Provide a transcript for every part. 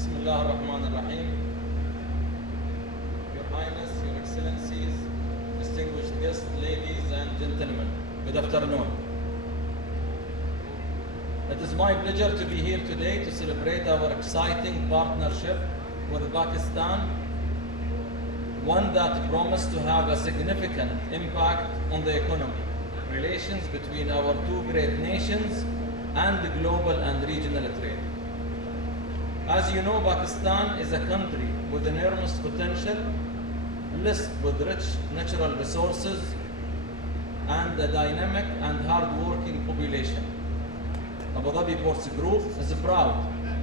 Bismillah ar-Rahman ar-Rahim. Your Highness, Your Excellencies, distinguished guests, ladies and gentlemen, good afternoon. It is my pleasure to be here today to celebrate our exciting partnership with Pakistan, one that promised to have a significant impact on the economy, relations between our two great nations, and the global and regional trade. As you know, Pakistan is a country with enormous potential, blessed with rich natural resources, and a dynamic and hard-working population. Abu Dhabi Ports Group is proud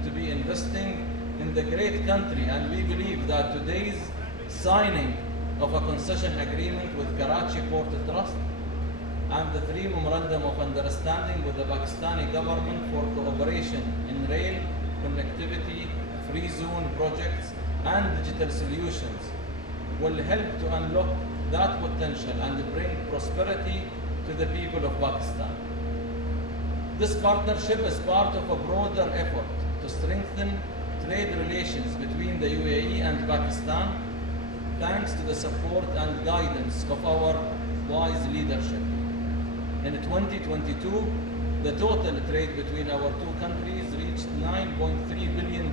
to be investing in the great country, and we believe that today's signing of a concession agreement with Karachi Port Trust and the 3 memorandum of understanding with the Pakistani government for cooperation in rail, connectivity, free zone projects and digital solutions will help to unlock that potential and bring prosperity to the people of Pakistan. This partnership is part of a broader effort to strengthen trade relations between the UAE and Pakistan, thanks to the support and guidance of our wise leadership. In 2022, the total trade between our two countries reached $9.3 billion,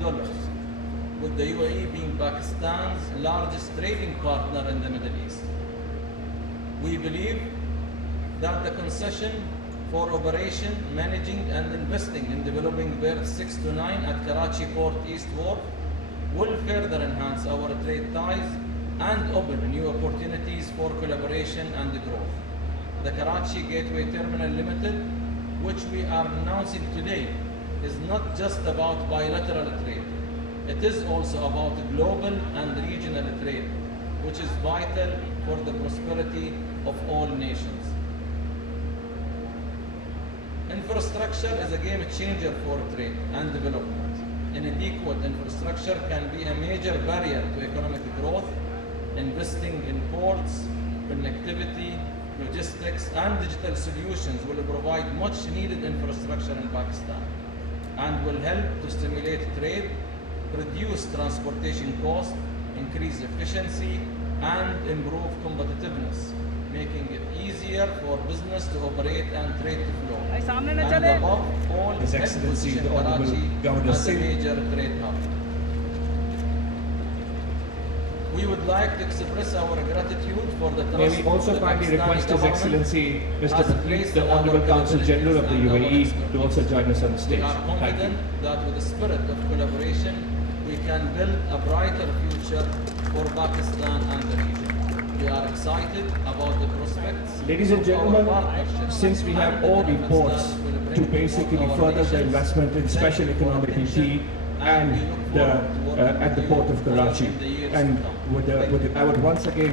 with the UAE being Pakistan's largest trading partner in the Middle East. We believe that the concession for operation, managing and investing in developing berths 6 to 9 at Karachi Port East Wharf will further enhance our trade ties and open new opportunities for collaboration and growth. The Karachi Gateway Terminal Limited, which we are announcing today, is not just about bilateral trade. It is also about global and regional trade, which is vital for the prosperity of all nations. Infrastructure is a game changer for trade and development. Inadequate infrastructure can be a major barrier to economic growth. Investing in ports, connectivity, logistics and digital solutions will provide much needed infrastructure in Pakistan and will help to stimulate trade, reduce transportation costs, increase efficiency and improve competitiveness, making it easier for business to operate and trade to flow. And above all, His Excellency the Honorable Karachi Governor as a Sindh. major trade hub. We would like to express our gratitude for the trust. May we also the kindly Pakistani request His government Excellency Mr. has Pratik, placed the in our Honorable Consul General of the capabilities and our UAE, expertise. to also join us on the stage. We are Thank you. confident that with the spirit of collaboration, we can build a brighter future for Pakistan and the region. We are excited about the prospects. Ladies and of our gentlemen, partnership since we have and the all the benefits ports that will bring to basically both our further the nations, investment in thank special you for economic attention, and and we look forward to working at the with port you of Karachi. in the years to And come. Thank you. I would once again